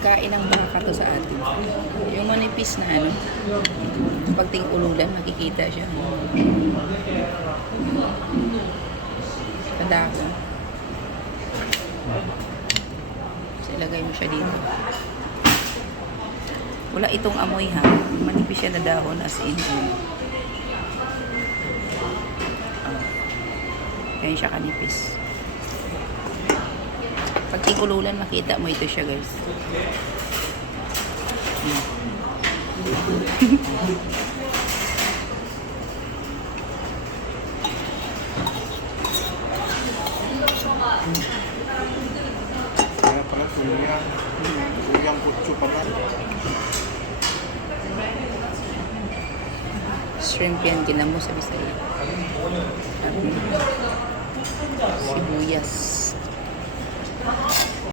pagkain ng baka to sa atin. Yung manipis na ano, pag ting-ululan, makikita siya. Kadako. So, ilagay mo siya dito. Wala itong amoy ha. Manipis siya na dahon as in. Kaya siya kanipis. Pag ting-ululan, makita mo ito siya guys. Kaya pala tuyang. Tuyang kutso pala. Shrimp yan, ginamo sa Bisaya. Sibuyas.